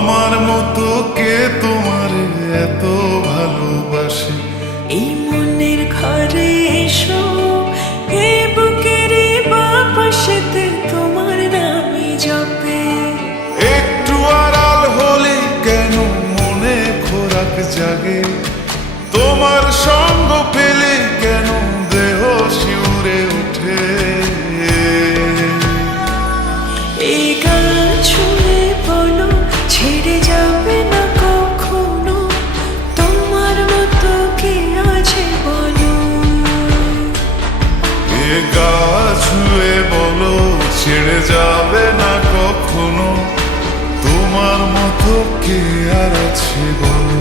আমার মতো কে তোমার এত ভালোবাসে? এই মনের ঘরে এসো, এ বুকের বাপাশেতে তোমার নামে জপে। একটু আড়াল হলে কেন মনে খোরাক জাগে? তোমার সঙ্গ পেলে কেন দেহ শিউরে ওঠে? এই গান ছুঁয়ে বলো, ছেড়ে যাবে না কখনো, তোমার মতো কে আছে বলো? এ গা ছুঁয়ে বলো, ছেড়ে যাবে না কখনো, তোমার মতো কে আর আছে বলো?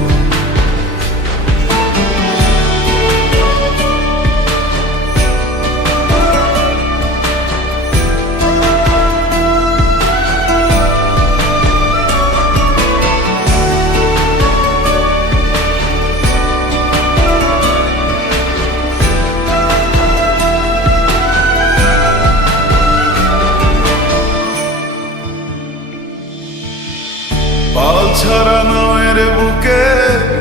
পাল ছাড়া নয়ের বুকে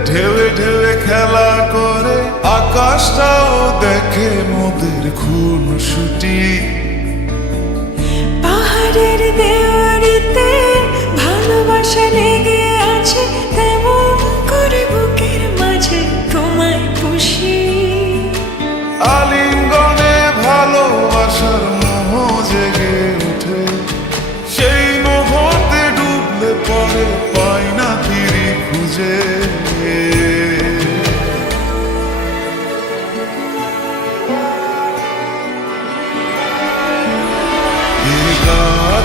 ঢেউে ঢেউে খেলা করে, আকাশটাও দেখে মোদের খুনসুটি। পাহাড়ের দেওয়ারিতে ভালোবাসা লেগে আছে, তেমন করে বুকের মাঝে তোমায় খুশি। আলিঙ্গনে ভালোবাসার মোহ জেগে ওঠে, সেই মোহতে ডুবলে পরে পাই না ফিরি খুঁজে। এই গা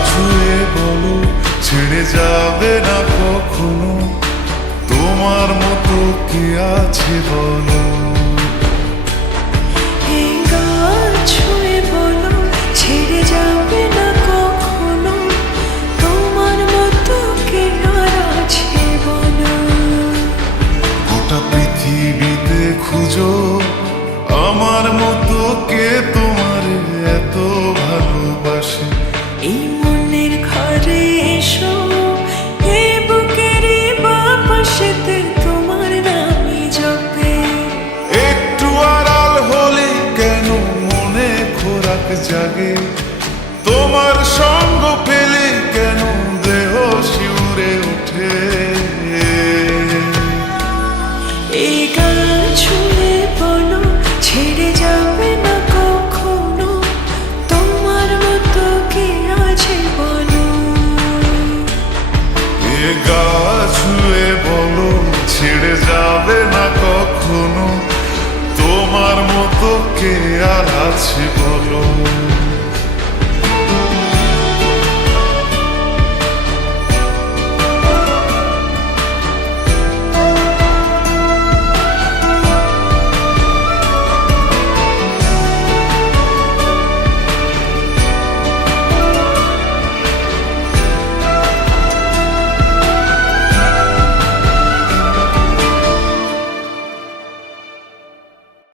ছুঁয়ে বলো, ছেড়ে যাবে না কখনো, তোমার মতো কে আছে বলো? এই গান ছুঁয়ে বলো, ছেড়ে যাবে না কখনো, তোমার মতো কে আর আছে বলো? গোটা পৃথিবীতে খুঁজো, আমার মতো কে তোমার এত ভালোবাসে? এই মনের ঘরে এসো, এ বুকের বাপাশেতে তোমার নামে জপে। একটু আড়াল হলে কেন মনে খোরাক জাগে? তোমার সঙ্গ পেলে কেন দেহ শিউরে ওঠে? এই গান ছুঁয়ে বলো, ছেড়ে যাবে না কখনো, তোমার মতো কে আছে বলো? এ গা ছুঁয়ে বলো, ছেড়ে যাবে না কখনো, তোমার মতো কে আর আছে বলো?